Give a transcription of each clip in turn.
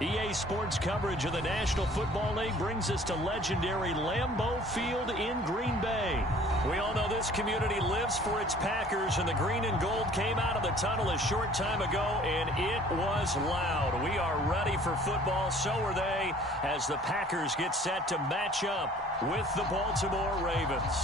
EA Sports coverage of the National Football League brings us to legendary Lambeau Field in Green Bay. We all know this community lives for its Packers, and the green and gold came out of the tunnel a short time ago, and it was loud. We are ready for football, so are they, as the Packers get set to match up with the Baltimore Ravens.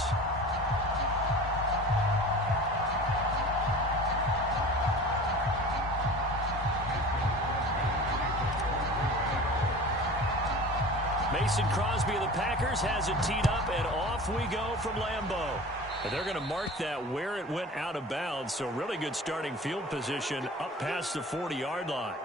Mason Crosby of the Packers has it teed up, and off we go from Lambeau. And they're going to mark that where it went out of bounds, so really good starting field position up past the 40-yard line.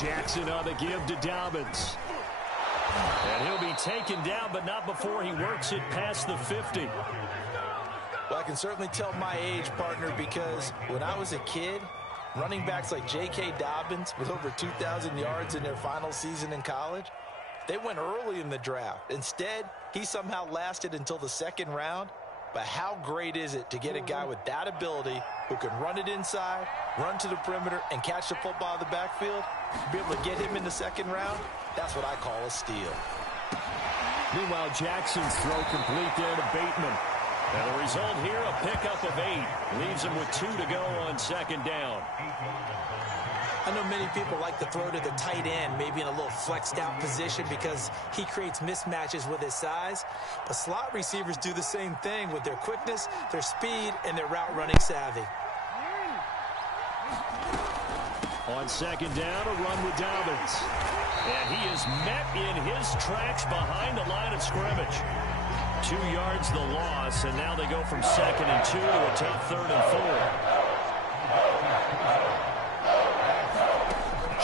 Jackson on the give to Dobbins. And he'll be taken down, but not before he works it past the 50. Well, I can certainly tell my age, partner, because when I was a kid, running backs like J.K. Dobbins with over 2,000 yards in their final season in college, they went early in the draft. Instead, he somehow lasted until the second round. But how great is it to get a guy with that ability who can run it inside, run to the perimeter, and catch the football in the backfield? Be able to get him in the second round? That's what I call a steal. Meanwhile, Jackson's throw complete there to Bateman. And the result here, a pickup of 8. Leaves him with 2 to go on second down. I know many people like to throw to the tight end, maybe in a little flexed out position because he creates mismatches with his size. But slot receivers do the same thing with their quickness, their speed, and their route running savvy. On second down, a run with Dobbins. And he is met in his tracks behind the line of scrimmage. 2 yards the loss, and now they go from 2nd and 2 to a tough 3rd and 4.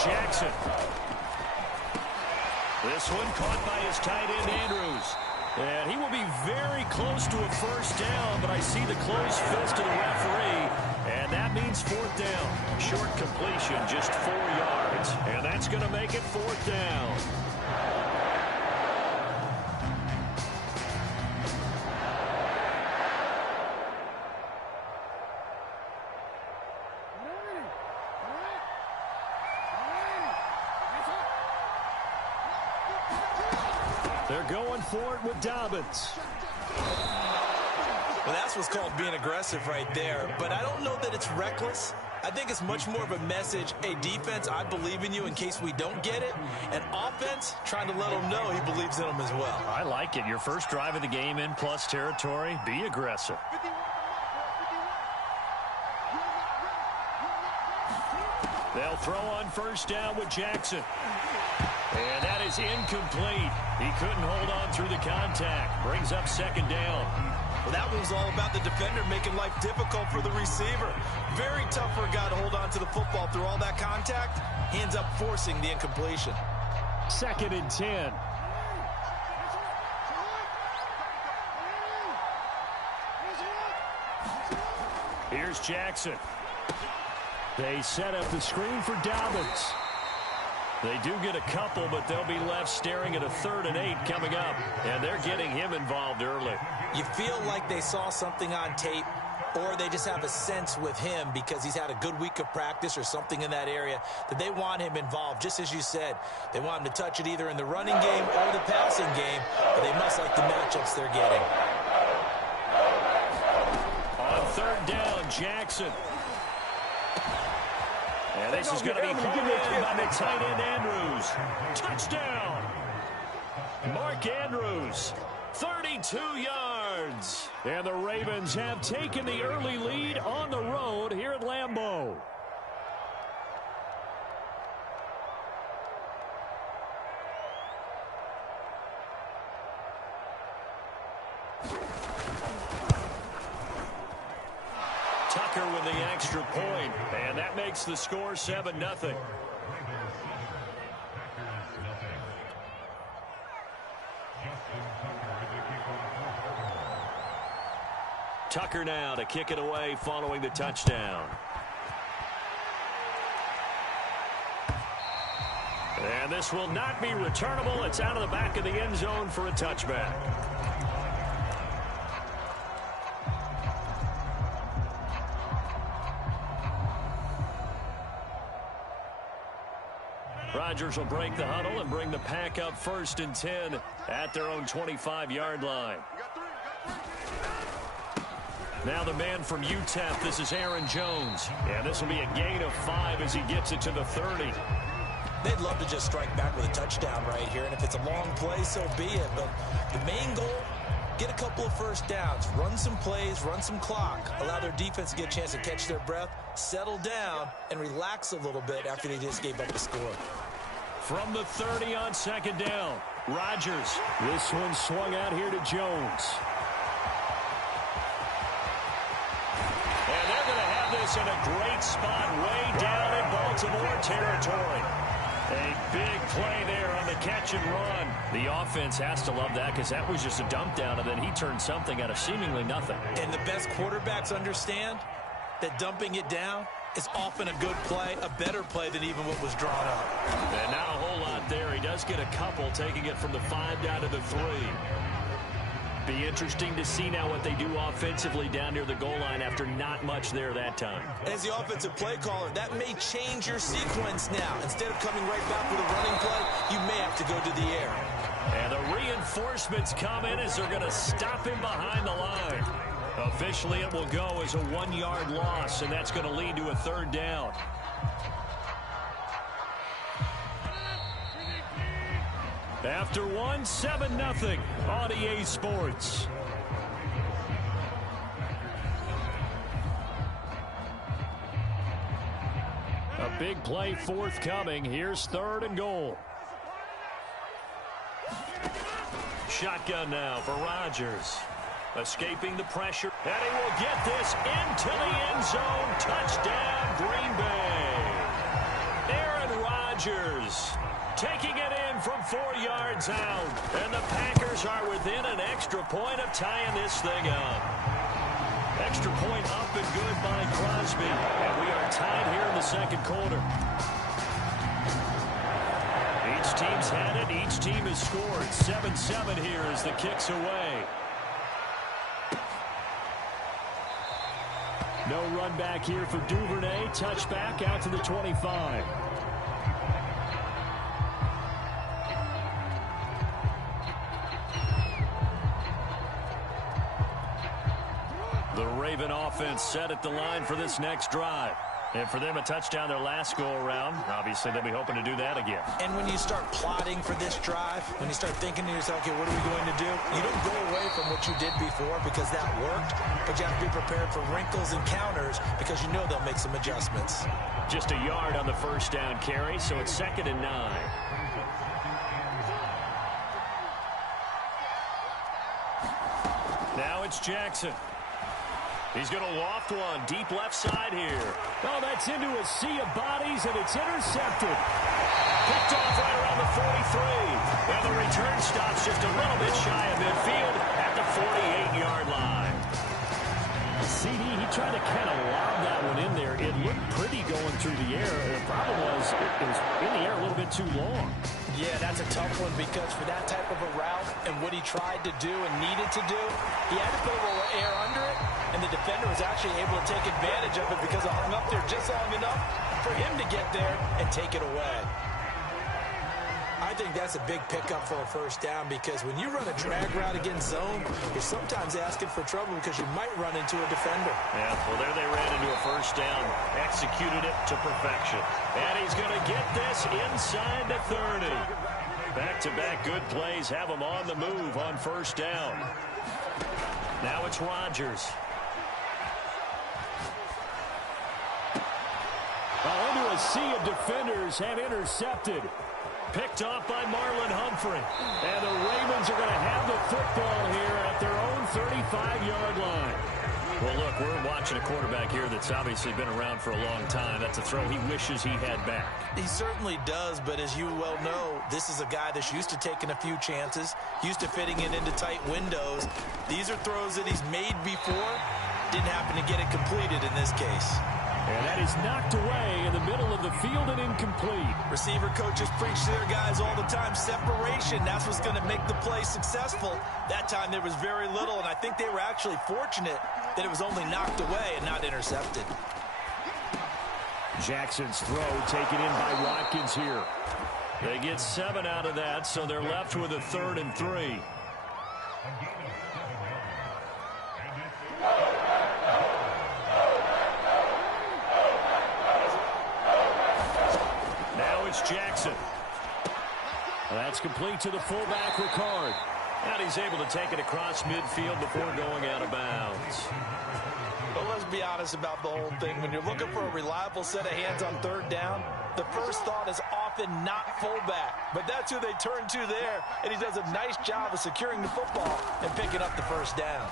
Jackson. This one caught by his tight end, Andrews. And he will be very close to a first down, but I see the closed fist of the referee, and that means 4th down. Short completion, just 4 yards, and that's going to make it 4th down. They're going for it with Dobbins. Well, that's what's called being aggressive right there. But I don't know that it's reckless. I think it's much more of a message. Hey, defense, I believe in you in case we don't get it. And offense, trying to let him know he believes in them as well. I like it. Your first drive of the game in plus territory. Be aggressive. They'll throw on first down with Jackson. And that is incomplete. He couldn't hold on through the contact. Brings up 2nd down. Well, that was all about the defender making life difficult for the receiver. Very tough for a guy to hold on to the football through all that contact. He ends up forcing the incompletion. 2nd and 10. Here's Jackson. They set up the screen for Dobbins. They do get a couple, but they'll be left staring at a 3rd and 8 coming up. And they're getting him involved early. You feel like they saw something on tape, or they just have a sense with him because he's had a good week of practice or something in that area that they want him involved. Just as you said, they want him to touch it either in the running game or the passing game, but they must like the matchups they're getting. On 3rd down, Jackson. And this is going to be hauled in by the tight end, Andrews. Touchdown! Mark Andrews, 32 yards. And the Ravens have taken the early lead on the road here at Lambeau. Tucker with the extra point, and that makes the score 7-0. Tucker now to kick it away following the touchdown. And this will not be returnable. It's out of the back of the end zone for a touchback. Rodgers will break the huddle and bring the pack up 1st and 10 at their own 25-yard line. Now the man from UTEP, this is Aaron Jones. And this will be a gain of 5 as he gets it to the 30. They'd love to just strike back with a touchdown right here, and if it's a long play, so be it. But the main goal, get a couple of first downs, run some plays, run some clock, allow their defense to get a chance to catch their breath, settle down, and relax a little bit after they just gave up the score. From the 30 on 2nd down, Rodgers. This one swung out here to Jones. And they're going to have this in a great spot way down in Baltimore territory. A big play there on the catch and run. The offense has to love that because that was just a dump down, and then he turned something out of seemingly nothing. And the best quarterbacks understand that dumping it down is often a good play, a better play than even what was drawn up. And not a whole lot there. He does get a couple, taking it from the 5 down to the 3. Be interesting to see now what they do offensively down near the goal line after not much there that time. As the offensive play caller, that may change your sequence now. Instead of coming right back with a running play, you may have to go to the air. And the reinforcements come in as they're going to stop him behind the line. Officially, it will go as a 1-yard loss, and that's going to lead to a 3rd down. After 1, 7-0 on EA Sports. A big play forthcoming. Here's 3rd and goal. Shotgun now for Rodgers. Escaping the pressure. And he will get this into the end zone. Touchdown, Green Bay. Aaron Rodgers taking it in from 4 yards out. And the Packers are within an extra point of tying this thing up. Extra point up and good by Crosby. And we are tied here in the 2nd quarter. Each team's had it. Each team has scored. 7-7 here as the kick's away. No run back here for Duvernay. Touchback out to the 25. The Raven offense set at the line for this next drive. And for them, a touchdown their last go-around. Obviously, they'll be hoping to do that again. And when you start plotting for this drive, when you start thinking to yourself, okay, what are we going to do? You don't go away from what you did before because that worked, but you have to be prepared for wrinkles and counters because you know they'll make some adjustments. Just a yard on the 1st down carry, so it's 2nd and 9. Now it's Jackson. He's going to loft one deep left side here. Oh, that's into a sea of bodies, and it's intercepted. Picked off right around the 43. And the return stops just a little bit shy of midfield at the 48-yard line. CD, he tried to kind of lob that one in there. It looked pretty going through the air. The problem was it was in the air a little bit too long. Yeah, that's a tough one because for that type of a route and what he tried to do and needed to do, he had to put a little air under it, and the defender was actually able to take advantage of it because it hung up there just long enough for him to get there and take it away. I think that's a big pickup for a 1st down because when you run a drag route against zone, you're sometimes asking for trouble because you might run into a defender. Yeah, well, there they ran into a 1st down, executed it to perfection. And he's going to get this inside the 30. Back-to-back good plays have him on the move on 1st down. Now it's Rodgers. Into a sea of defenders and intercepted. Picked off by Marlon Humphrey. And the Ravens are going to have the football here at their own 35-yard line. Well, look, we're watching a quarterback here that's obviously been around for a long time. That's a throw he wishes he had back. He certainly does, but as you well know, this is a guy that's used to taking a few chances, used to fitting it into tight windows. These are throws that he's made before. Didn't happen to get it completed in this case. And that is knocked away in the middle of the field and incomplete. Receiver coaches preach to their guys all the time. Separation, that's what's going to make the play successful. That time there was very little, and I think they were actually fortunate that it was only knocked away and not intercepted. Jackson's throw taken in by Watkins here. They get 7 out of that, so they're left with a 3rd and 3. Now it's Jackson. That's complete to the fullback, Ricard. And he's able to take it across midfield before going out of bounds. But let's be honest about the whole thing. When you're looking for a reliable set of hands on 3rd down, the first thought is often not fullback. But that's who they turn to there, and he does a nice job of securing the football and picking up the first down.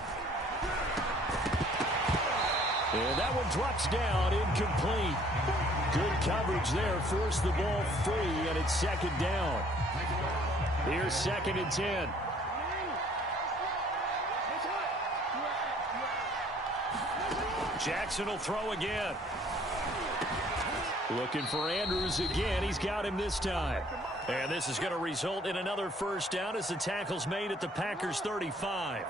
And that one drops down, incomplete. Good coverage there, forced the ball free, and it's 2nd down. Here's 2nd and 10. Jackson will throw again. Looking for Andrews again. He's got him this time. And this is going to result in another first down as the tackle's made at the Packers' 35.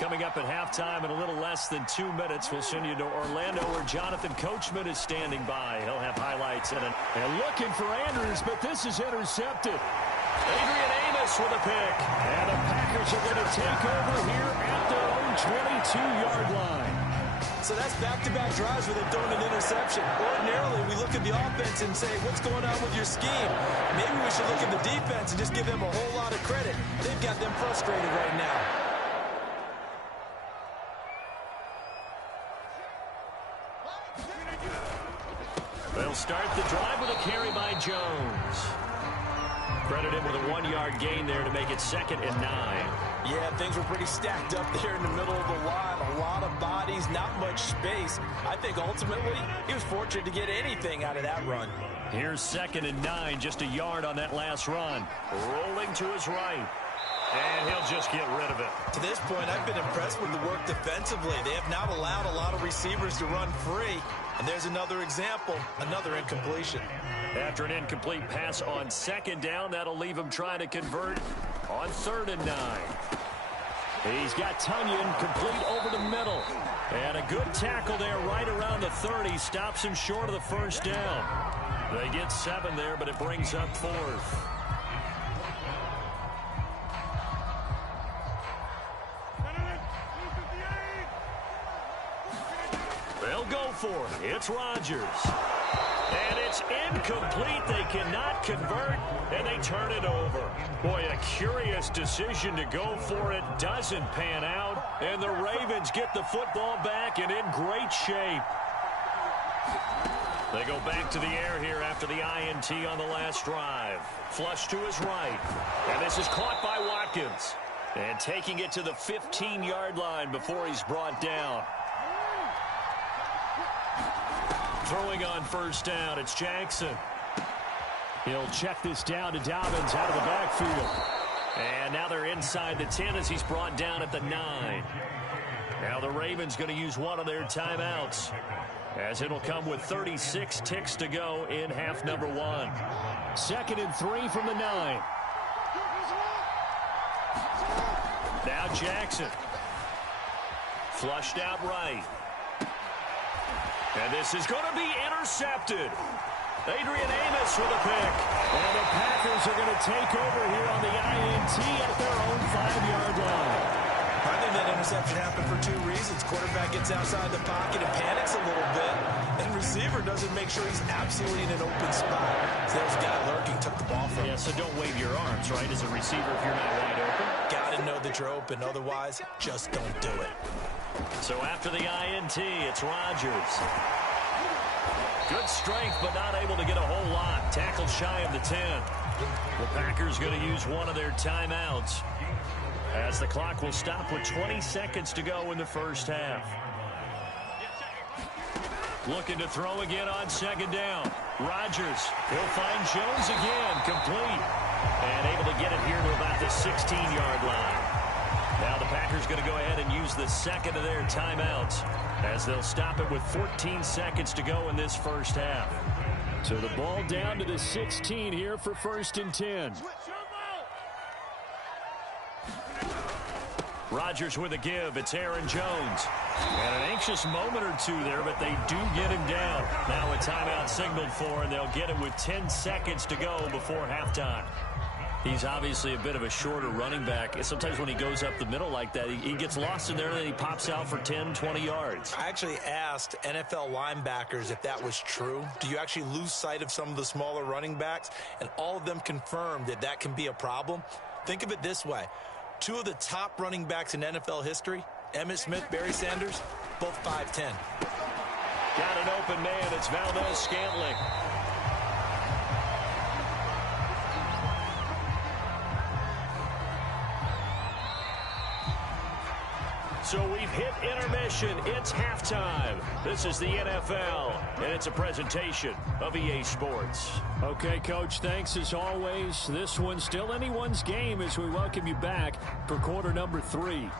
Coming up at halftime in a little less than 2 minutes, we'll send you to Orlando where Jonathan Coachman is standing by. He'll have highlights and looking for Andrews, but this is intercepted. Adrian Amos with a pick. And the Packers are going to take over here at their own 22-yard line. So that's back-to-back drives where they've thrown an interception. Ordinarily, we look at the offense and say, what's going on with your scheme? Maybe we should look at the defense and just give them a whole lot of credit. They've got them frustrated right now. They'll start the drive with a carry by Jones. Credit him with a 1-yard gain there to make it 2nd and 9. Yeah, things were pretty stacked up there in the middle of the line. A lot of bodies, not much space. I think ultimately he was fortunate to get anything out of that run. Here's 2nd and 9, just a yard on that last run. Rolling to his right. And he'll just get rid of it. To this point, I've been impressed with the work defensively. They have not allowed a lot of receivers to run free. And there's another example, another incompletion. After an incomplete pass on 2nd down, that'll leave him trying to convert on 3rd and 9. He's got Tunyon complete over the middle. And a good tackle there right around the 30. Stops him short of the first down. They get 7 there, but it brings up 4th. They'll go for it. It's Rodgers. And it's incomplete. They cannot convert, and they turn it over. Boy, a curious decision to go for it. Doesn't pan out, and the Ravens get the football back and in great shape. They go back to the air here after the INT on the last drive. Flush to his right, and this is caught by Watkins. And taking it to the 15-yard line before he's brought down. Throwing on first down, it's Jackson. He'll check this down to Dobbins out of the backfield. And now they're inside the 10 as he's brought down at the 9. Now the Ravens going to use one of their timeouts, as it'll come with 36 ticks to go in half number 1. 2nd and 3 from the 9. Now Jackson. Flushed out right. And this is going to be intercepted. Adrian Amos with a pick. And the Packers are going to take over here on the INT at their own 5-yard line. I think that interception happened for 2 reasons. Quarterback gets outside the pocket and panics a little bit. And receiver doesn't make sure he's absolutely in an open spot. So there's a guy lurking, took the ball from him. Yeah, so don't wave your arms, right, as a receiver if you're not wide open. Got to know that you're open. Otherwise, just don't do it. So after the INT, it's Rodgers. Good strength, but not able to get a whole lot. Tackled shy of the 10. The Packers going to use one of their timeouts. as the clock will stop with 20 seconds to go in the first half. Looking to throw again on second down. Rodgers, he'll find Jones again, complete. And able to get it here to about the 16-yard line. Now the Packers going to go ahead and use the second of their timeouts as they'll stop it with 14 seconds to go in this first half. So the ball down to the 16 here for 1st and 10. Rodgers with a give. It's Aaron Jones. And an anxious moment or two there, but they do get him down. Now a timeout signaled for, and they'll get it with 10 seconds to go before halftime. He's obviously a bit of a shorter running back. Sometimes when he goes up the middle like that, he gets lost in there, and then he pops out for 10, 20 yards. I actually asked NFL linebackers if that was true. Do you actually lose sight of some of the smaller running backs? And all of them confirmed that that can be a problem. Think of it this way. 2 of the top running backs in NFL history, Emmitt Smith, Barry Sanders, both 5'10". Got an open man. It's Valdez-Scantling. So we've hit intermission. It's halftime. This is the NFL, and it's a presentation of EA Sports. Okay, Coach, thanks as always. This one's still anyone's game as we welcome you back for quarter number 3.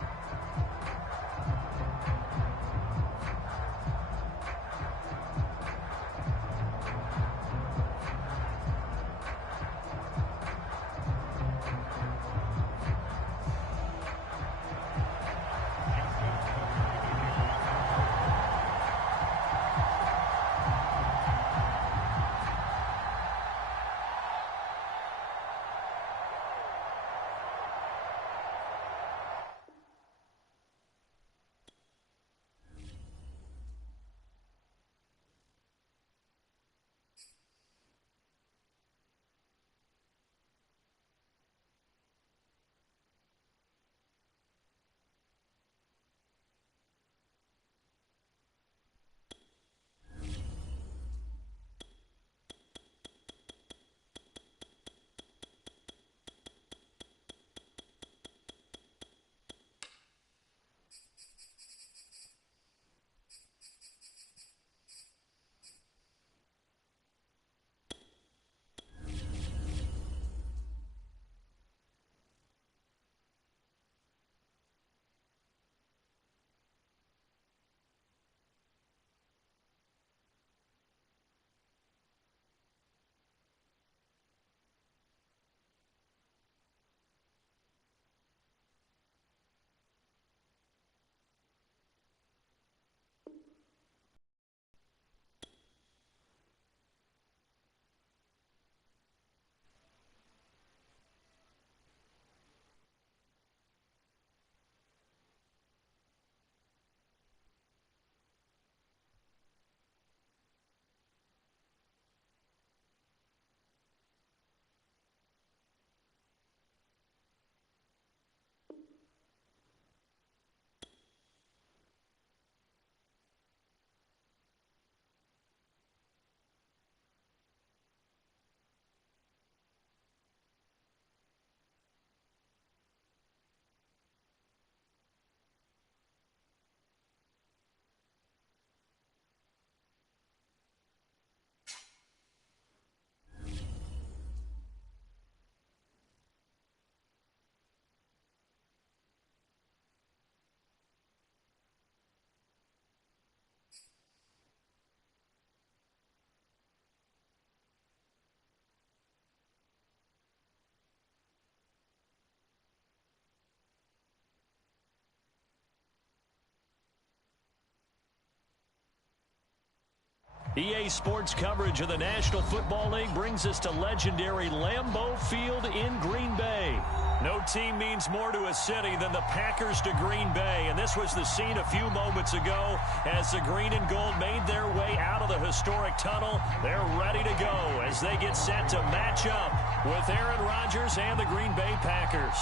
EA Sports coverage of the National Football League brings us to legendary Lambeau Field in Green Bay. No team means more to a city than the Packers to Green Bay, and this was the scene a few moments ago as the green and gold made their way out of the historic tunnel. They're ready to go as they get set to match up with Aaron Rodgers and the Green Bay Packers.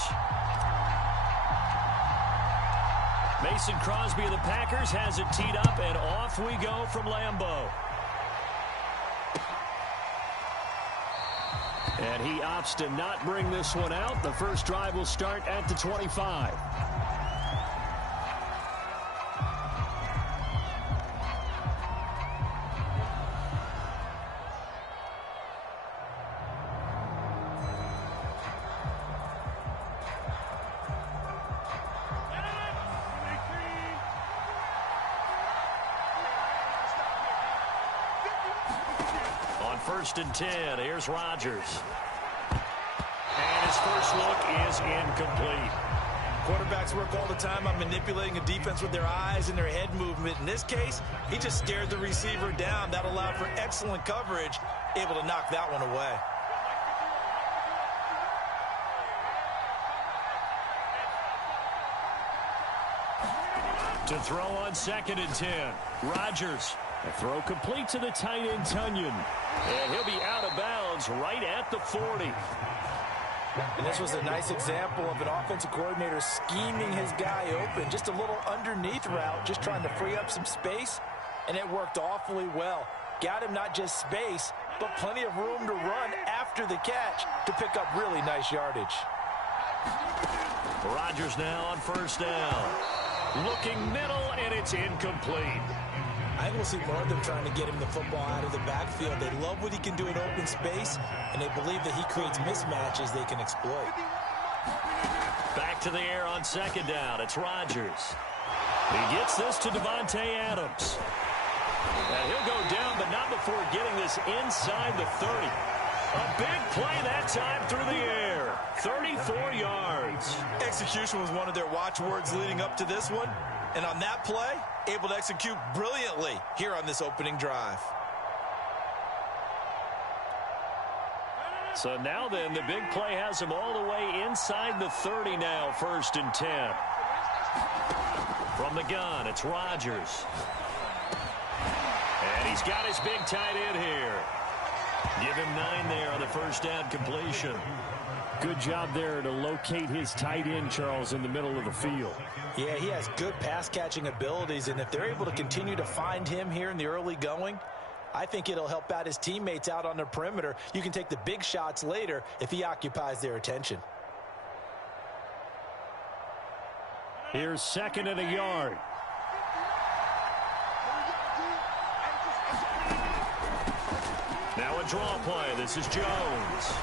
Mason Crosby of the Packers has it teed up, and off we go from Lambeau. And he opts to not bring this one out. The first drive will start at the 25. First and 10. Here's Rodgers. And his first look is incomplete. Quarterbacks work all the time on manipulating a defense with their eyes and their head movement. In this case, he just stared the receiver down. That allowed for excellent coverage, able to knock that one away. To throw on second and 10. Rodgers. A throw complete to the tight end, Tunyon. And he'll be out of bounds right at the 40. And this was a nice example of an offensive coordinator scheming his guy open. Just a little underneath route, just trying to free up some space. And it worked awfully well. Got him not just space, but plenty of room to run after the catch to pick up really nice yardage. Rodgers now on first down. Looking middle, and it's incomplete. I think we'll see more of them trying to get him the football out of the backfield. They love what he can do in open space, and they believe that he creates mismatches they can exploit. Back to the air on second down. It's Rodgers. He gets this to Davante Adams. And he'll go down, but not before getting this inside the 30. A big play that time through the air. 34 yards. Execution was one of their watchwords leading up to this one. And on that play, able to execute brilliantly here on this opening drive. So now then, the big play has him all the way inside the 30 now, first and 10. From the gun, it's Rodgers. And he's got his big tight end here. Give him 9 there on the first down completion. Good job there to locate his tight end, Charles, in the middle of the field. Yeah, he has good pass-catching abilities, and if they're able to continue to find him here in the early going, I think it'll help out his teammates out on the perimeter. You can take the big shots later if he occupies their attention. Here's second and a yard. Now a draw play. This is Jones.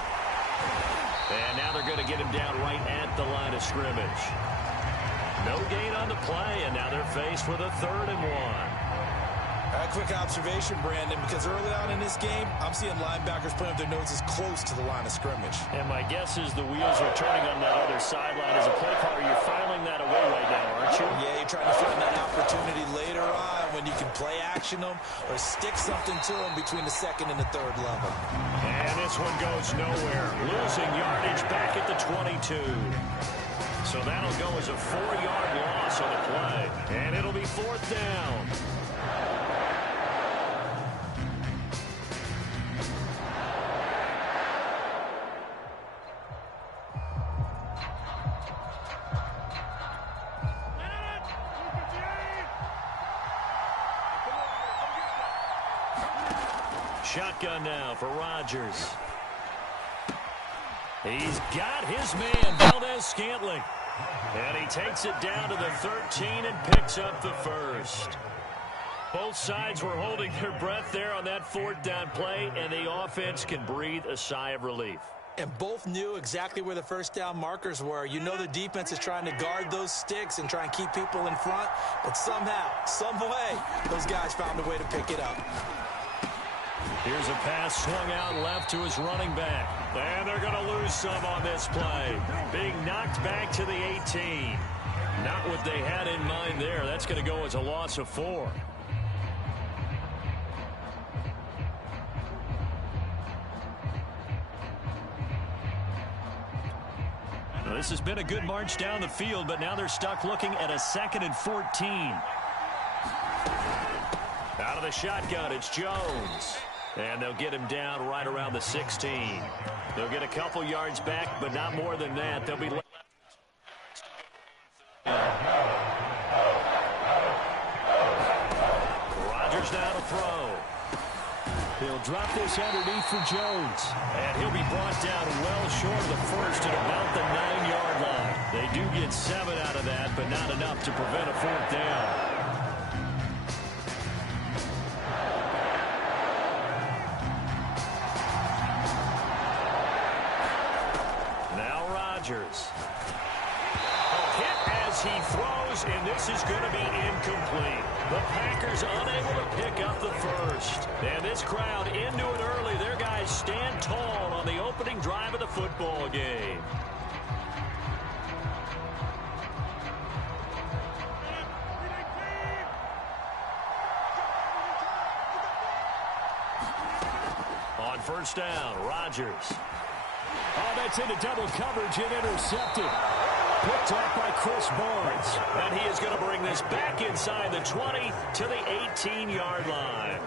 And now they're going to get him down right at the line of scrimmage. No gain on the play, and now they're faced with a 3rd and 1. A quick observation, Brandon, because early on in this game, I'm seeing linebackers putting up their noses close to the line of scrimmage. And my guess is the wheels are turning on that other sideline. As a play caller, you're filing that away right now, aren't you? Yeah, you're trying to find that opportunity later on when you can play action them or stick something to them between the 2nd and the 3rd level. And this one goes nowhere. Losing yardage back at the 22. So that'll go as a 4-yard loss on the play. And it'll be 4th down. Shotgun now for Rodgers. He's got his man, Valdez-Scantling. And he takes it down to the 13 and picks up the first. Both sides were holding their breath there on that 4th down play, and the offense can breathe a sigh of relief. And both knew exactly where the first down markers were. You know the defense is trying to guard those sticks and try and keep people in front, but somehow, some way, those guys found a way to pick it up. Here's a pass swung out left to his running back. And they're going to lose some on this play. Being knocked back to the 18. Not what they had in mind there. That's going to go as a loss of 4. Well, this has been a good march down the field, but now they're stuck looking at a 2nd and 14. Out of the shotgun, it's Jones. And they'll get him down right around the 16. They'll get a couple yards back, but not more than that. They'll be Rodgers now to throw. He'll drop this underneath for Jones. And he'll be brought down well short of the first at about the 9-yard line. They do get 7 out of that, but not enough to prevent a 4th down. Now Rodgers. Hit as he throws, and this is going to be incomplete. The Packers unable to pick up the first. And this crowd into it early. Their guys stand tall on the opening drive of the football game. On first down, Rodgers. Oh, that's into double coverage and intercepted. Picked off by Chris Barnes. And he is going to bring this back inside the 20 to the 18-yard line.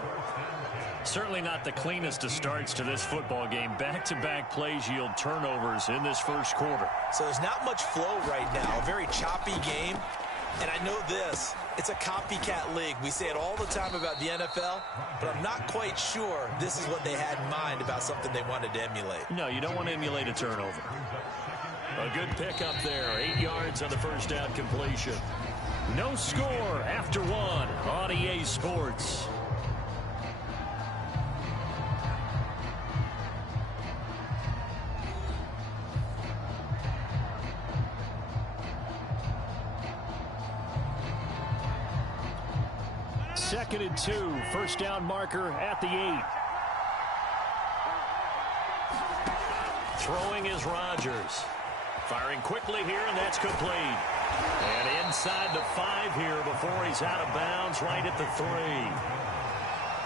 Certainly not the cleanest of starts to this football game. Back-to-back plays yield turnovers in this first quarter. So there's not much flow right now. A very choppy game. And I know this. It's a copycat league. We say it all the time about the NFL, but I'm not quite sure this is what they had in mind about something they wanted to emulate. No, you don't want to emulate a turnover. A good pickup there. 8 yards on the first down completion. No score after 1 on EA Sports. Second and 2. First down marker at the 8. Throwing is Rodgers. Firing quickly here, and that's complete. And inside the 5 here before he's out of bounds, right at the 3.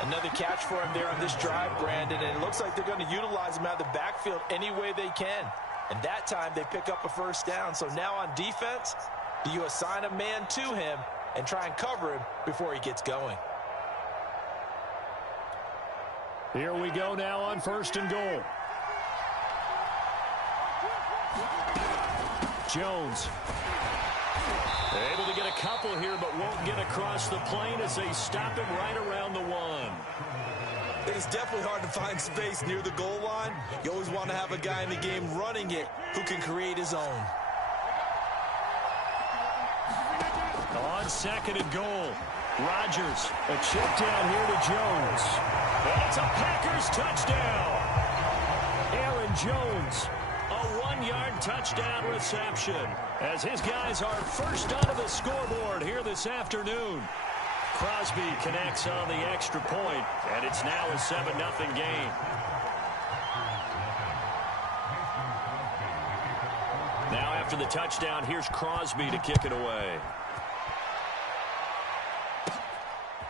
Another catch for him there on this drive, Brandon, and it looks like they're going to utilize him out of the backfield any way they can. And that time they pick up a first down. So now on defense, do you assign a man to him and try and cover him before he gets going? Here we go now on first and goal. Jones. Able to get a couple here, but won't get across the plane as they stop him right around the 1. It's definitely hard to find space near the goal line. You always want to have a guy in the game running it who can create his own. On second and goal, Rodgers. A check down here to Jones. And it's a Packers touchdown. Aaron Jones. A 1-yard touchdown reception as his guys are first onto the scoreboard here this afternoon. Crosby connects on the extra point, and it's now a 7-0 game. Now after the touchdown, here's Crosby to kick it away.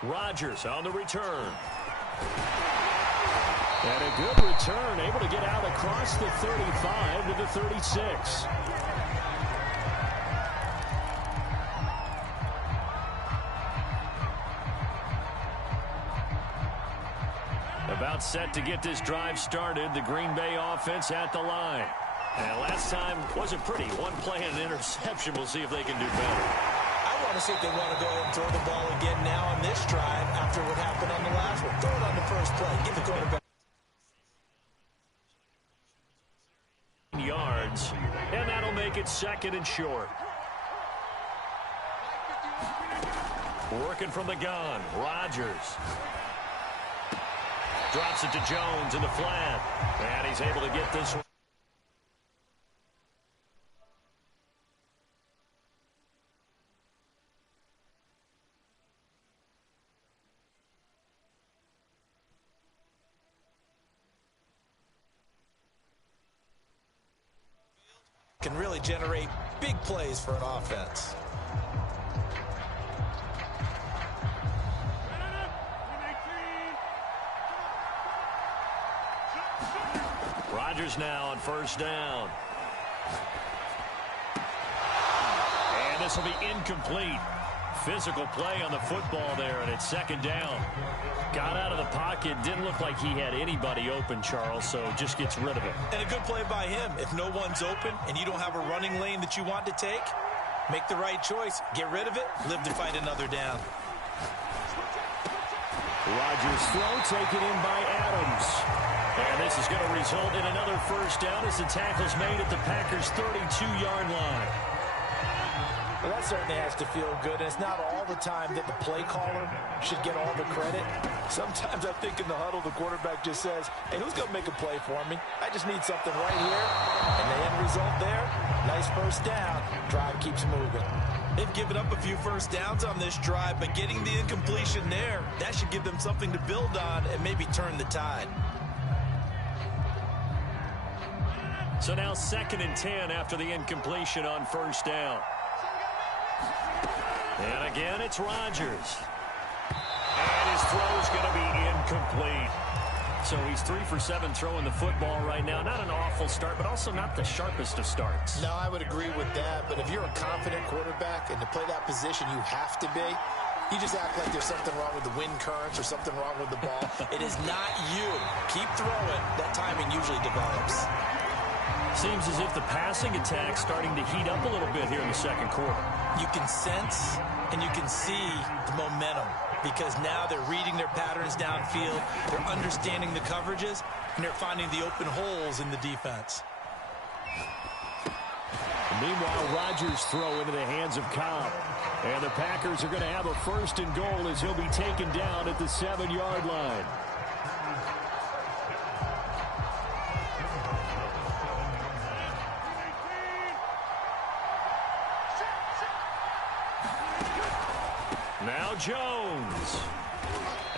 Rodgers on the return. And a good return, able to get out across the 35 to the 36. About set to get this drive started, the Green Bay offense at the line. And last time wasn't pretty. One play and an interception. We'll see if they can do better. I want to see if they want to go ahead and throw the ball again now on this drive after what happened on the last one. Throw it on the first play. Get the quarterback yards, and that'll make it second and short. Working from the gun, Rodgers. Drops it to Jones in the flat, and he's able to get this one. can really generate big plays for an offense. Rodgers now on first down. And this will be incomplete. Physical play on the football there, and it's second down. Got out of the pocket, didn't look like he had anybody open, Charles, so just gets rid of it. And a good play by him. If no one's open and you don't have a running lane that you want to take, make the right choice. Get rid of it, live to fight another down. Rodgers' throw taken in by Adams. And this is going to result in another first down as the tackle's made at the Packers' 32-yard line. Well, that certainly has to feel good, and it's not all the time that the play caller should get all the credit. Sometimes I think in the huddle, the quarterback just says, hey, who's going to make a play for me? I just need something right here. And the end result there, nice first down. Drive keeps moving. They've given up a few first downs on this drive, but getting the incompletion there, that should give them something to build on and maybe turn the tide. So now 2nd and 10 after the incompletion on first down. And again, it's Rodgers. And his throw's going to be incomplete. So he's 3 for 7 throwing the football right now. Not an awful start, but also not the sharpest of starts. No, I would agree with that. But if you're a confident quarterback and to play that position, you have to be. You just act like there's something wrong with the wind currents or something wrong with the ball. It is not you. Keep throwing. That timing usually develops. Seems as if the passing attack's starting to heat up a little bit here in the second quarter. You can sense and you can see the momentum because now they're reading their patterns downfield, they're understanding the coverages, and they're finding the open holes in the defense. Meanwhile, Rodgers' throw into the hands of Cobb. And the Packers are going to have a 1st and goal as he'll be taken down at the 7-yard line. Now Jones.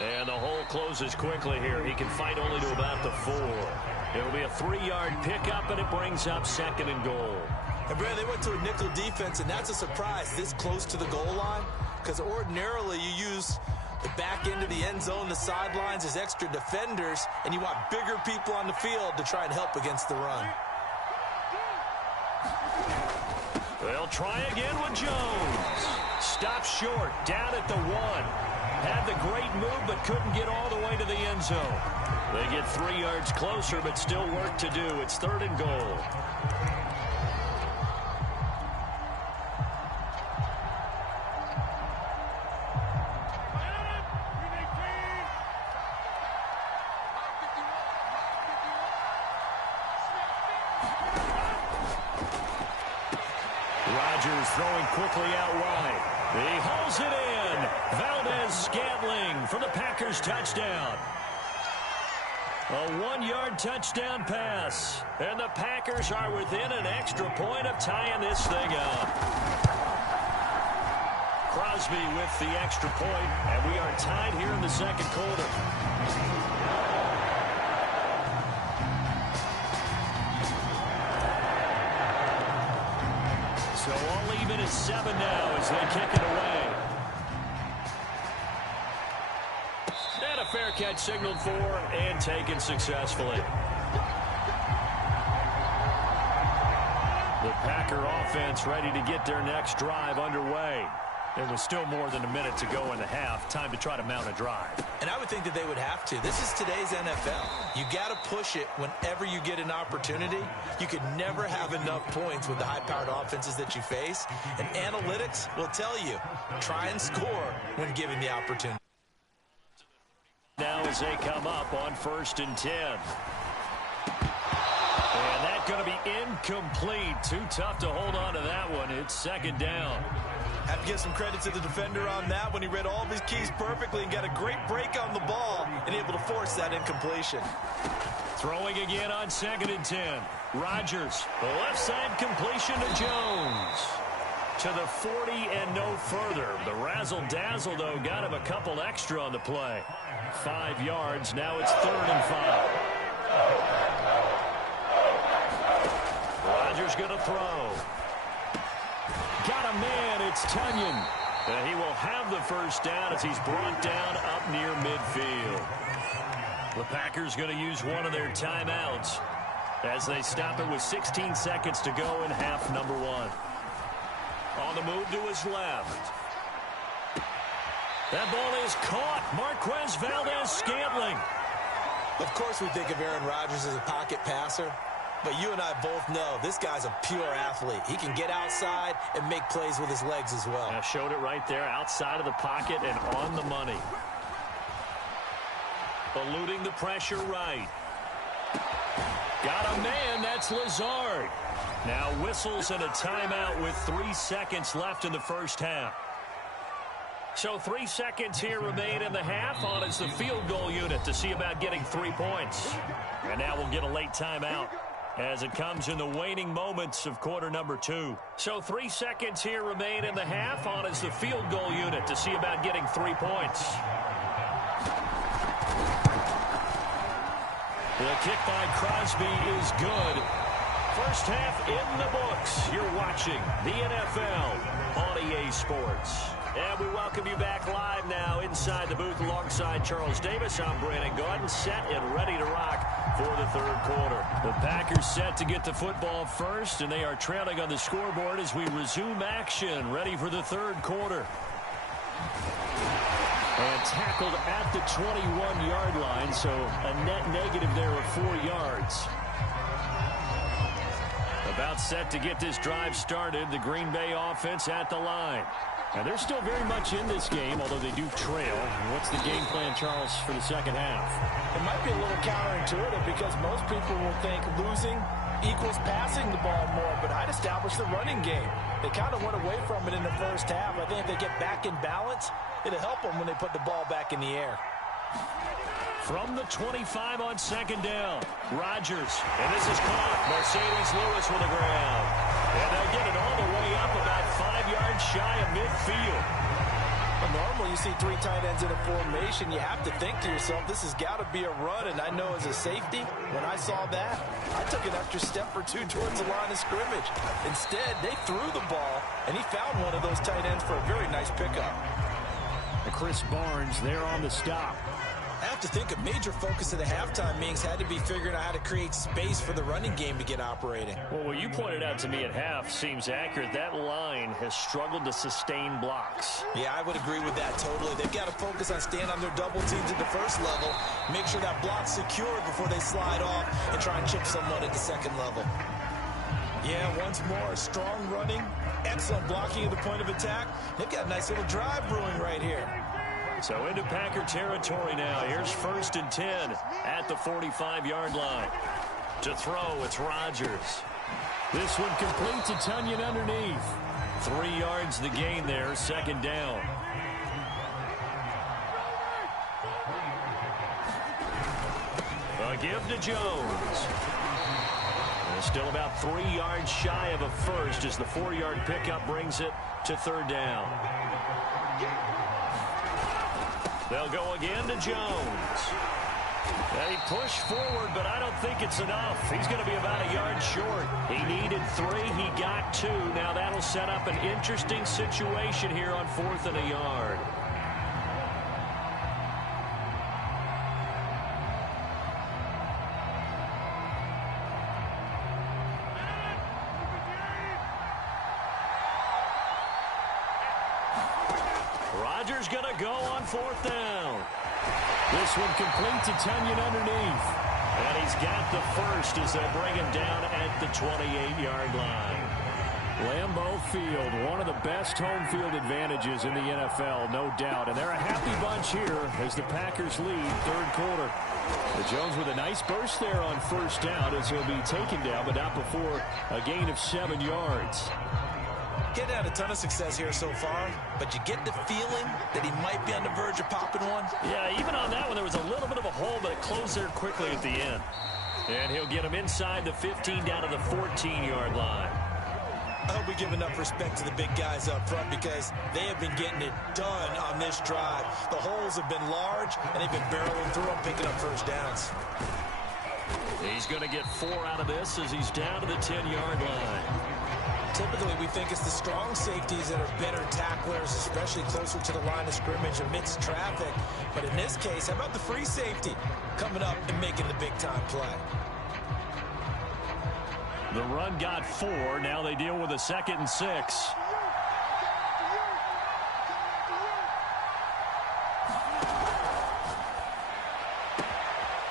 And the hole closes quickly here. He can fight only to about the 4. It'll be a 3-yard pickup, and it brings up 2nd and goal. And, Brad, they went to a nickel defense, and that's a surprise this close to the goal line because ordinarily you use the back end of the end zone, the sidelines as extra defenders, and you want bigger people on the field to try and help against the run. They'll try again with Jones. Stopped short, down at the 1. Had the great move, but couldn't get all the way to the end zone. They get 3 yards closer, but still work to do. It's 3rd and goal. Rodgers throwing quickly out wide. He hauls it in. Valdez-Scantling for the Packers touchdown. A 1-yard touchdown pass. And the Packers are within an extra point of tying this thing up. Crosby with the extra point, and we are tied here in the second quarter. So all even at 7 now as they kick it away. And a fair catch signaled for and taken successfully. The Packer offense ready to get their next drive underway. There was still more than a minute to go in the half. Time to try to mount a drive. And I would think that they would have to. This is today's NFL. You got to push it whenever you get an opportunity. You could never have enough points with the high-powered offenses that you face. And analytics will tell you, try and score when given the opportunity. Now as they come up on 1st and 10. And that's going to be incomplete. Too tough to hold on to that one. It's 2nd down. Have to give some credit to the defender on that when he read all of his keys perfectly and got a great break on the ball and able to force that incompletion. Throwing again on 2nd and 10. Rodgers, the left side completion to Jones. To the 40 and no further. The razzle-dazzle, though, got him a couple extra on the play. 5 yards. Now it's 3rd and 5. Rodgers going to throw. Got a man. It's Tunyon. And he will have the first down as he's brought down up near midfield. The Packers going to use one of their timeouts as they stop it with 16 seconds to go in half number 1. On the move to his left. That ball is caught. Marquez Valdez-Scantling. Of course we think of Aaron Rodgers as a pocket passer, but you and I both know this guy's a pure athlete. He can get outside and make plays with his legs as well. Yeah, showed it right there outside of the pocket and on the money. Eluding the pressure right. Got a man, that's Lazard. Now whistles and a timeout with 3 seconds left in the first half. So 3 seconds here remain in the half. On is the field goal unit to see about getting 3 points. And now we'll get a late timeout as it comes in the waning moments of quarter number 2. So 3 seconds here remain in the half. On is the field goal unit to see about getting 3 points. The kick by Crosby is good. First half in the books. You're watching the NFL on EA Sports. And we welcome you back live now inside the booth alongside Charles Davis. I'm Brandon Gordon, set and ready to rock for the third quarter. The Packers set to get the football first, and they are trailing on the scoreboard as we resume action, ready for the third quarter. And tackled at the 21-yard line, so a net negative there of 4 yards. About set to get this drive started, the Green Bay offense at the line. And they're still very much in this game, although they do trail. What's the game plan, Charles, for the second half? It might be a little counterintuitive because most people will think losing equals passing the ball more, but I'd establish the running game. They kind of went away from it in the first half. I think if they get back in balance, it'll help them when they put the ball back in the air. From the 25 on second down, Rodgers. And this is caught. Mercedes Lewis with the ground. And they'll get it all the way up about 5 yards shy of midfield. Well, normally you see 3 tight ends in a formation. You have to think to yourself, this has got to be a run. And I know as a safety, when I saw that, I took an extra step or 2 towards the line of scrimmage. Instead, they threw the ball, and he found one of those tight ends for a very nice pickup. And Chris Barnes there on the stop. I have to think a major focus of the halftime meetings had to be figuring out how to create space for the running game to get operating. Well, what you pointed out to me at half seems accurate. That line has struggled to sustain blocks. Yeah, I would agree with that totally. They've got to focus on staying on their double teams at the first level, make sure that block's secure before they slide off and try and chip someone at the second level. Yeah, once more, strong running, excellent blocking at the point of attack. They've got a nice little drive brewing right here. So into Packer territory now. Here's 1st and 10 at the 45-yard line. To throw, it's Rodgers. This one complete to Tunyon underneath. 3 yards the gain there, second down. A give to Jones. And still about 3 yards shy of a first as the 4-yard pickup brings it to third down. They'll go again to Jones. They push forward, but I don't think it's enough. He's going to be about a yard short. He needed 3. He got 2. Now that'll set up an interesting situation here on 4th and a yard. Rodgers going to go on 4th down. This one complete to Tunyon underneath. And he's got the first as they bring him down at the 28-yard line. Lambeau Field, one of the best home field advantages in the NFL, no doubt. And they're a happy bunch here as the Packers lead third quarter. Jones with a nice burst there on first down as he'll be taken down, but not before a gain of 7 yards. Getting had a ton of success here so far, but you get the feeling that he might be on the verge of popping one. Yeah, even on that one, there was a little bit of a hole, but it closed there quickly at the end. And he'll get him inside the 15 down to the 14-yard line. I hope we give enough respect to the big guys up front because they have been getting it done on this drive. The holes have been large, and they've been barreling through them, picking up first downs. He's going to get 4 out of this as he's down to the 10-yard line. Typically, we think it's the strong safeties that are better tacklers, especially closer to the line of scrimmage amidst traffic. But in this case, how about the free safety coming up and making the big-time play? The run got 4. Now they deal with a 2nd and 6.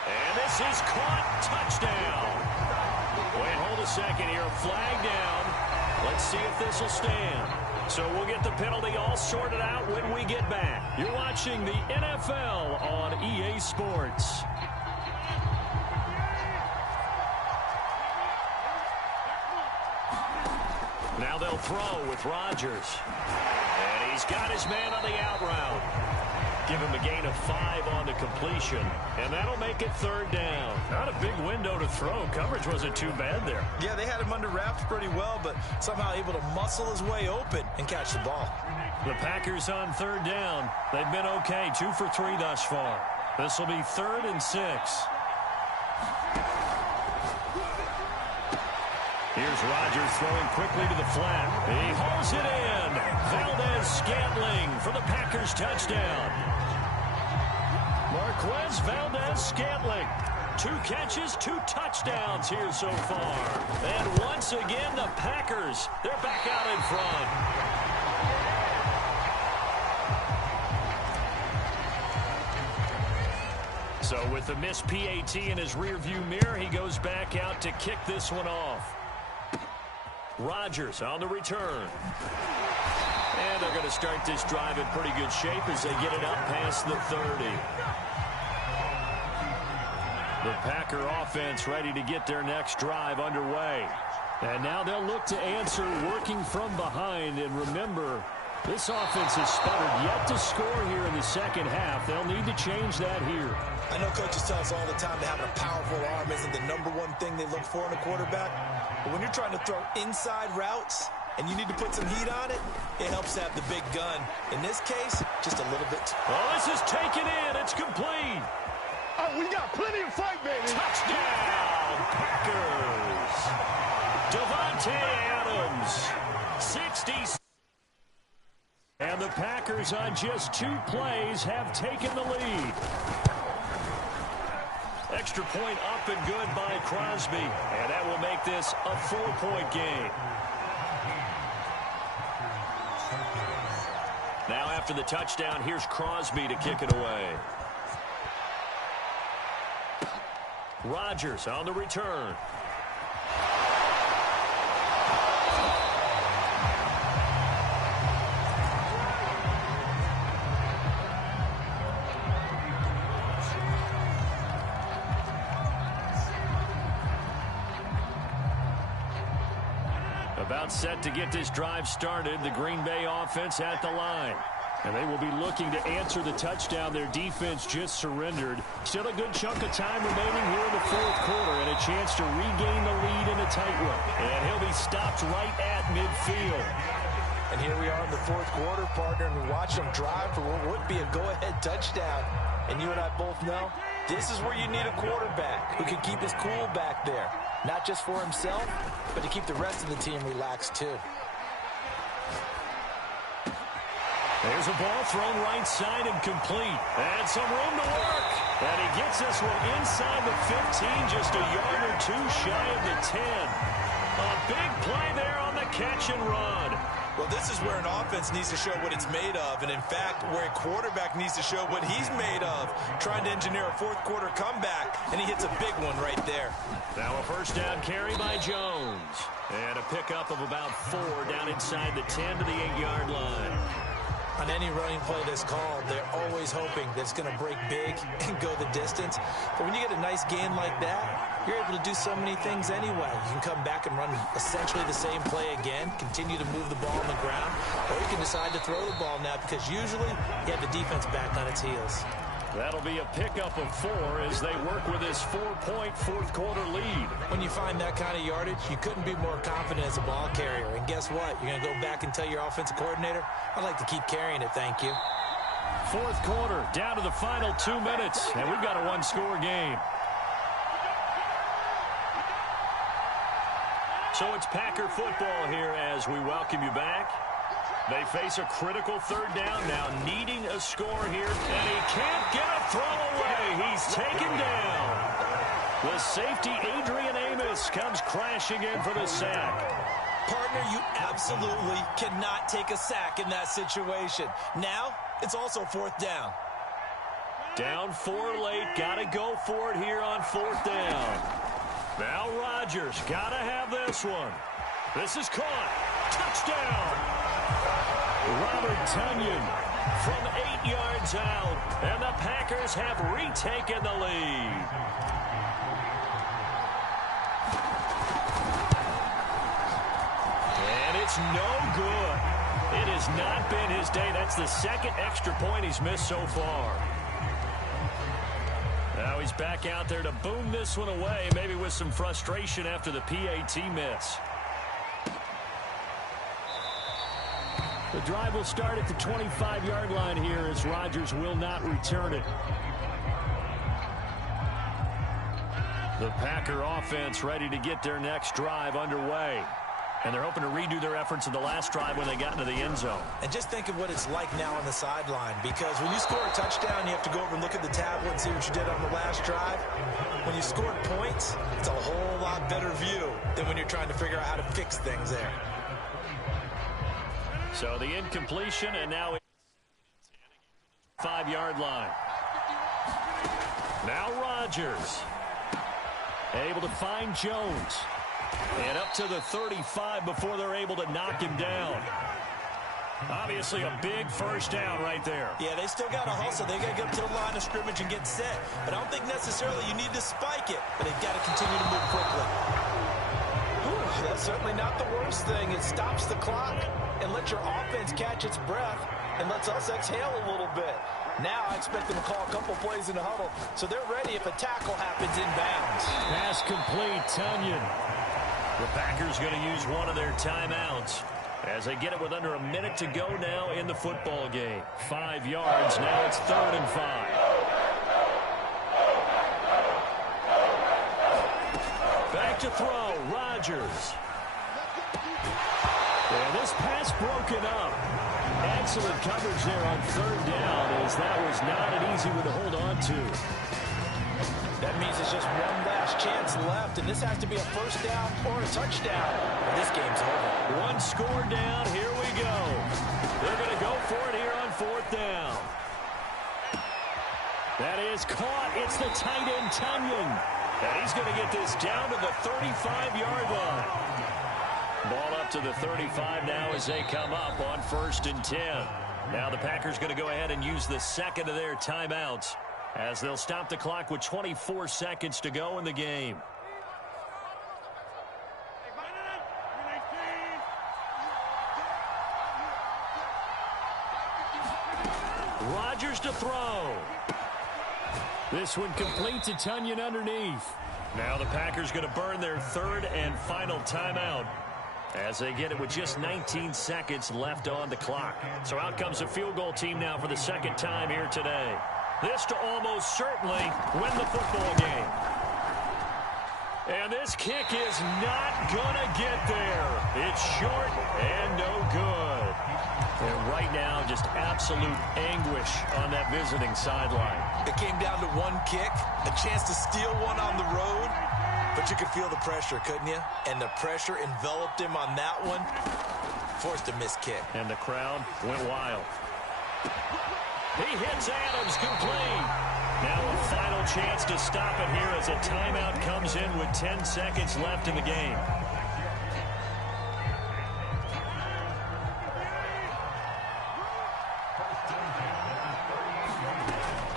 And this is caught. Touchdown. Wait, hold a second here. Flag down. Let's see if this will stand. So we'll get the penalty all sorted out when we get back. You're watching the NFL on EA Sports. Now they'll throw with Rodgers. And he's got his man on the out route. Give him a gain of 5 on the completion. And that'll make it 3rd down. Not a big window to throw. Coverage wasn't too bad there. Yeah, they had him under wraps pretty well, but somehow able to muscle his way open and catch the ball. The Packers on 3rd down. They've been okay, 2 for 3 thus far. This will be 3rd and 6. Here's Rodgers throwing quickly to the flat. He hauls it in. Valdez-Scantling for the Packers touchdown. Marquez Valdez-Scantling. 2 catches, 2 touchdowns here so far. And once again, the Packers, they're back out in front. So with the missed PAT in his rearview mirror, he goes back out to kick this one off. Rodgers on the return. And they're going to start this drive in pretty good shape as they get it up past the 30. The Packer offense ready to get their next drive underway. And now they'll look to answer working from behind. And remember, this offense has sputtered yet to score here in the second half. They'll need to change that here. I know coaches tell us all the time that having a powerful arm isn't the #1 thing they look for in a quarterback. But when you're trying to throw inside routes and you need to put some heat on it, it helps to have the big gun. In this case, just a little bit. Oh, this is taken in. It's complete. Oh, we got plenty of fight, baby. Touchdown, Packers. Devontae Adams, 60. And the Packers on just 2 plays have taken the lead. Extra point up and good by Crosby. And that will make this a 4-point game. Now after the touchdown, here's Crosby to kick it away. Rodgers on the return. About set to get this drive started. The Green Bay offense at the line. And they will be looking to answer the touchdown their defense just surrendered. Still a good chunk of time remaining here in the 4th quarter and a chance to regain the lead in a tight one. And he'll be stopped right at midfield. And here we are in the 4th quarter, partner, and we watch them drive for what would be a go-ahead touchdown. And you and I both know this is where you need a quarterback who can keep his cool back there. Not just for himself, but to keep the rest of the team relaxed too. There's a ball thrown right side and complete. And some room to work. And he gets this one inside the 15, just a yard or 2 shy of the 10. A big play there on the catch and run. Well, this is where an offense needs to show what it's made of. And, in fact, where a quarterback needs to show what he's made of. Trying to engineer a 4th quarter comeback, and he hits a big one right there. Now a 1st down carry by Jones. And a pickup of about 4 down inside the 10 to the 8-yard line. On any running play that's called, they're always hoping that it's going to break big and go the distance. But when you get a nice gain like that, you're able to do so many things anyway. You can come back and run essentially the same play again, continue to move the ball on the ground, or you can decide to throw the ball now because usually you have the defense back on its heels. That'll be a pickup of 4 as they work with this 4-point 4th quarter lead. When you find that kind of yardage, you couldn't be more confident as a ball carrier. And guess what? You're going to go back and tell your offensive coordinator, I'd like to keep carrying it, thank you. 4th quarter, down to the final 2 minutes, and we've got a 1-score game. So it's Packer football here as we welcome you back. They face a critical 3rd down now, needing a score here, and he can't get a throw away. He's taken down. The safety, Adrian Amos, comes crashing in for the sack. Partner, you absolutely cannot take a sack in that situation. Now, it's also 4th down. Down 4 late, got to go for it here on 4th down. Now Rodgers, got to have this one. This is caught. Touchdown. Robert Tonyan from 8 yards out, and the Packers have retaken the lead. And it's no good. It has not been his day. That's the second extra point he's missed so far. Now he's back out there to boom this one away, maybe with some frustration after the PAT miss. The drive will start at the 25-yard line here as Rodgers will not return it. The Packer offense ready to get their next drive underway. And they're hoping to redo their efforts in the last drive when they got into the end zone. And just think of what it's like now on the sideline, because when you score a touchdown, you have to go over and look at the tablet and see what you did on the last drive. When you scored points, it's a whole lot better view than when you're trying to figure out how to fix things there. So the incompletion, and now 5-yard line. Now Rodgers able to find Jones. And up to the 35 before they're able to knock him down. Obviously a big first down right there. Yeah, they still got to hustle. They got to get up to the line of scrimmage and get set. But I don't think necessarily you need to spike it. But they've got to continue to move quickly. Whew, that's certainly not the worst thing. It stops the clock and lets your offense catch its breath and lets us exhale a little bit. Now I expect them to call a couple plays in the huddle so they're ready if a tackle happens inbounds. Pass complete, Tonyan. The Packers going to use one of their timeouts as they get it with under a minute to go now in the football game. 5 yards. Now it's 3rd and 5. Back to throw. Rodgers. And this pass broken up. Excellent coverage there on 3rd down, as that was not an easy one to hold on to. That means it's just one last chance left, and this has to be a first down or a touchdown. This game's over. One score down. Here we go. They're going to go for it here on 4th down. That is caught. It's the tight end, Tonyan. And he's going to get this down to the 35-yard line. Ball up to the 35 now as they come up on 1st and 10. Now the Packers going to go ahead and use the second of their timeouts as they'll stop the clock with 24 seconds to go in the game. Rodgers to throw. This one complete to Tonyan underneath. Now the Packers going to burn their 3rd and final timeout as they get it with just 19 seconds left on the clock. So out comes the field goal team now for the second time here today. This to almost certainly win the football game. And this kick is not going to get there. It's short and no good. And right now, just absolute anguish on that visiting sideline. It came down to one kick, a chance to steal one on the road. But you could feel the pressure, couldn't you? And the pressure enveloped him on that one. Forced a missed kick. And the crowd went wild. He hits Adams complete. Now a final chance to stop it here as a timeout comes in with 10 seconds left in the game.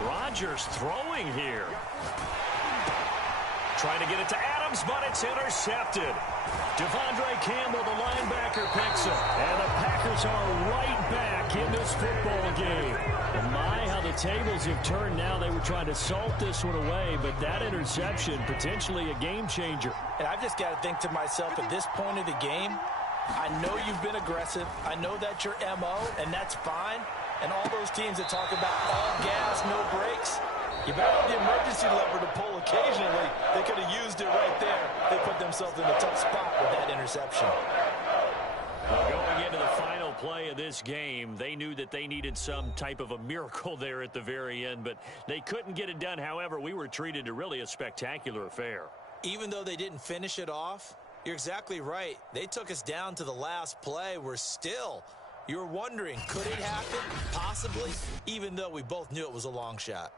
Rodgers throwing here. Trying to get it to Adams, but it's intercepted. Devondre Campbell, the linebacker, picks it. And the Packers are right back in this football game. And my, how the tables have turned now. They were trying to salt this one away, but that interception, potentially a game changer. And I've just got to think to myself, at this point of the game, I know you've been aggressive. I know that's your MO, and that's fine. And all those teams that talk about all gas, no brakes, you better have the emergency lever to pull occasionally. They could have used it right there. They put themselves in a tough spot with that interception. Well, going into the final play of this game, they knew that they needed some type of a miracle there at the very end, but they couldn't get it done. However, we were treated to really a spectacular affair. Even though they didn't finish it off, you're exactly right. They took us down to the last play. We're still, you're wondering, could it happen? Possibly, even though we both knew it was a long shot.